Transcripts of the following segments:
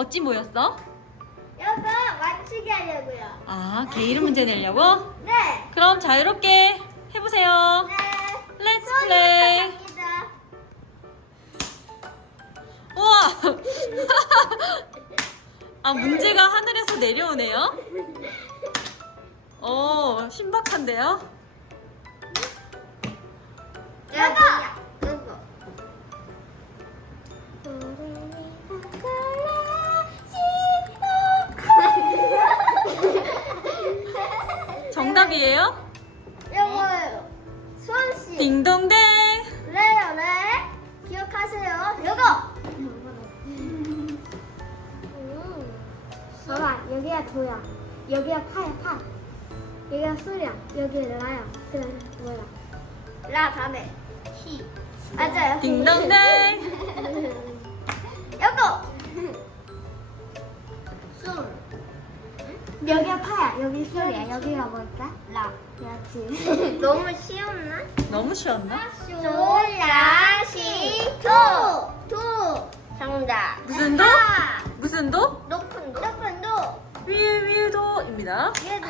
어찌 모였어? 여기서 맞기 하려고요. 아, 개 이름 문제 내려고? 네. 그럼 자유롭게 해보세요. 네. Let's play. 우와. 아, 문제가 하늘에서 내려오네요. 오, 신박한데요? 여기 이에요영어 수원 씨. 딩동댕. 레어 레. 기억하세요. 요거. 봐봐, 여기가 도야. 여기가 파야 파. 여기가 소리야. 여기 라야. 그라 다음에 히. 맞아요. 딩동댕. 여기가 파야. 여기 소리야. 여기 가뭘까 라. 그렇 너무 쉬웠나? 너무 쉬웠나? 솔라시 도. 두 정답. 무슨 도? 무슨 도? 높은 도. 높은 도. 위에 위에 도입니다. 위에 도.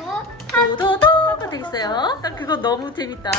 도도도가 되겠어요. 딱 그거 너무 재밌다.